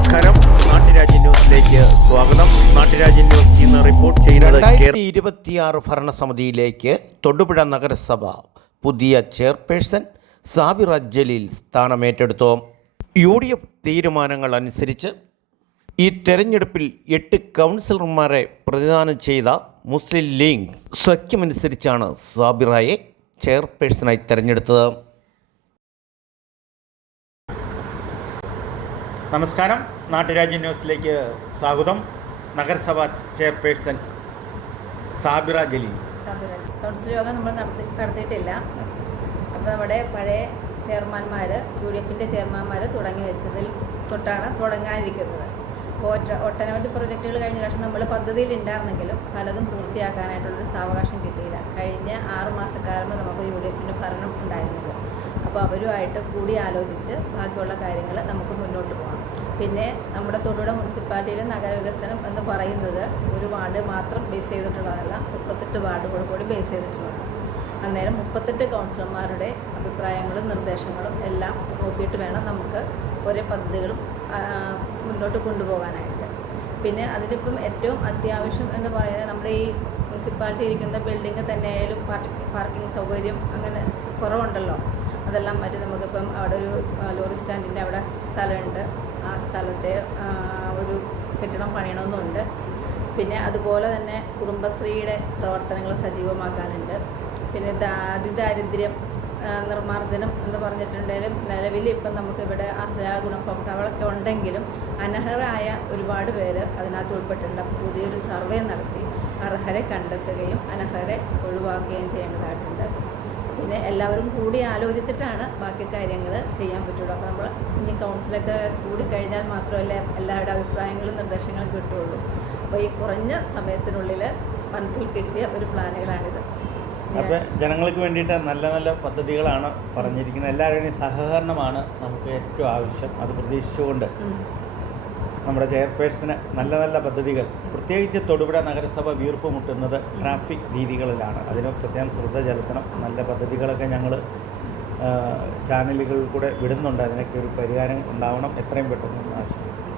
നമസ്കാരം. നാട്ടുരാജ്യ ന്യൂസിലേക്ക് സ്വാഗതം. നാട്ടുരാജ്യ ന്യൂസ് ഇന്ന് റിപ്പോർട്ട് ചെയ്യുന്നത് ഇരുപത്തിയാറ് ഭരണസമിതിയിലേക്ക് തൊടുപുഴ നഗരസഭ പുതിയ ചെയർപേഴ്സൺ സാബിറ ജലീൽ സ്ഥാനമേറ്റെടുത്തു. യു ഡി എഫ് തീരുമാനങ്ങൾ അനുസരിച്ച് ഈ തെരഞ്ഞെടുപ്പിൽ എട്ട് കൗൺസിലർമാരെ പ്രതിദാനം ചെയ്ത മുസ്ലിം ലീഗ് സഖ്യമനുസരിച്ചാണ് സാബിറയെ ചെയർപേഴ്സണായി തെരഞ്ഞെടുത്തത്. നമസ്കാരം. നാട്ടുരാജ്യ ന്യൂസിലേക്ക് സ്വാഗതം. നഗരസഭാ ചെയർപേഴ്സൺ സാബിറ ജലീൽ. കൗൺസിൽ യോഗം നമ്മൾ നടത്തി നടത്തിയിട്ടില്ല. അപ്പോൾ നമ്മുടെ പഴയ ചെയർമാൻമാർ യു ഡി എഫിന്റെ ചെയർമാൻമാർ തുടങ്ങി വെച്ചതിൽ തൊട്ടാണ് തുടങ്ങാനിരിക്കുന്നത്. അപ്പോൾ ഒട്ടനവധി പ്രൊജക്റ്റുകൾ കഴിഞ്ഞ പ്രാവശ്യം നമ്മൾ പദ്ധതിയിൽ ഉണ്ടായിരുന്നെങ്കിലും പലതും പൂർത്തിയാക്കാനായിട്ടുള്ളൊരു സാവകാശം കിട്ടിയില്ല. കഴിഞ്ഞ ആറ് മാസക്കാലം നമുക്ക് യു ഡി എഫിന്റെ ഭരണം ഉണ്ടായിരുന്നത് അപ്പോൾ അവരുമായിട്ട് കൂടി ആലോചിച്ച് ബാക്കിയുള്ള കാര്യങ്ങൾ നമുക്ക് മുന്നോട്ട് പോകാം പിന്നെ നമ്മുടെ തൊടുപുഴ മുനിസിപ്പാലിറ്റിയിലെ നഗരവികസനം എന്ന് പറയുന്നത് ഒരു വാർഡ് മാത്രം ബേസ് ചെയ്തിട്ടുള്ളതല്ല മുപ്പത്തെട്ട് വാർഡുകൾ കൂടി ബേസ് ചെയ്തിട്ടുള്ളതാണ്. അന്നേരം മുപ്പത്തെട്ട് കൗൺസിലർമാരുടെ അഭിപ്രായങ്ങളും നിർദ്ദേശങ്ങളും എല്ലാം നോക്കിയിട്ട് വേണം നമുക്ക് ഓരോ പദ്ധതികളും മുന്നോട്ട് കൊണ്ടുപോകാനായിട്ട്. പിന്നെ അതിലിപ്പം ഏറ്റവും അത്യാവശ്യം എന്ന് പറയുന്നത് നമ്മുടെ ഈ മുനിസിപ്പാലിറ്റി ഇരിക്കുന്ന ബിൽഡിംഗ് തന്നെയായാലും പാർക്കിംഗ് പാർക്കിംഗ് സൗകര്യം അങ്ങനെ കുറവുണ്ടല്ലോ. അതെല്ലാം മാറ്റി നമുക്കിപ്പം അവിടെ ഒരു ലോറി സ്റ്റാൻഡിന്റെ അവിടെ സ്ഥലമുണ്ട്. ആ സ്ഥലത്തെ ഒരു കെട്ടിടം പണിയണമെന്നുണ്ട്. പിന്നെ അതുപോലെ തന്നെ കുടുംബശ്രീയുടെ പ്രവർത്തനങ്ങൾ സജീവമാക്കാനുണ്ട്. പിന്നെ അതിദാരിദ്ര്യം നിർമ്മാർജനം എന്ന് പറഞ്ഞിട്ടുണ്ടെങ്കിലും നിലവിൽ ഇപ്പം നമുക്കിവിടെ ആശ്രയ ഗുണഭോക്താക്കളൊക്കെ ഉണ്ടെങ്കിലും അനർഹരായ ഒരുപാട് പേര് അതിനകത്ത് ഉൾപ്പെട്ടിട്ടുണ്ട്. അപ്പോൾ പുതിയൊരു സർവേ നടത്തി അർഹരെ കണ്ടെത്തുകയും അനർഹരെ ഒഴിവാക്കുകയും ചെയ്യേണ്ടതായിട്ടുണ്ട്. പിന്നെ എല്ലാവരും കൂടി ആലോചിച്ചിട്ടാണ് ബാക്കി കാര്യങ്ങൾ ചെയ്യാൻ പറ്റുള്ളൂ. അപ്പോൾ നമ്മൾ ഇനി കൗൺസിലൊക്കെ കൂടി കഴിഞ്ഞാൽ മാത്രമല്ലേ എല്ലാവരുടെ അഭിപ്രായങ്ങളും നിർദ്ദേശങ്ങളും കിട്ടുള്ളൂ അപ്പോൾ ഈ കുറഞ്ഞ സമയത്തിനുള്ളിൽ മനസ്സിൽ കിട്ടിയ ഒരു പ്ലാനുകളാണിത്. അപ്പോൾ ജനങ്ങൾക്ക് വേണ്ടിയിട്ട് നല്ല നല്ല പദ്ധതികളാണ് പറഞ്ഞിരിക്കുന്നത്. എല്ലാവരുടെയും സഹകരണമാണ് നമുക്ക് ഏറ്റവും ആവശ്യം. അത് പ്രതീക്ഷിച്ചുകൊണ്ട്. നമ്മുടെ ചെയർപേഴ്സന് നല്ല നല്ല പദ്ധതികൾ. പ്രത്യേകിച്ച് തൊടുപുഴ നഗരസഭ വീർപ്പ് മുട്ടുന്നത് ട്രാഫിക് രീതികളിലാണ്. അതിന് പ്രത്യേകം ശ്രദ്ധ ചെലുത്തണം. നല്ല പദ്ധതികളൊക്കെ ഞങ്ങൾ ചാനലുകളിൽ കൂടെ വിടുന്നുണ്ട്. അതിനൊക്കെ ഒരു പരിഹാരം ഉണ്ടാവണം. എത്രയും പെട്ടെന്ന് നമസ്കാരം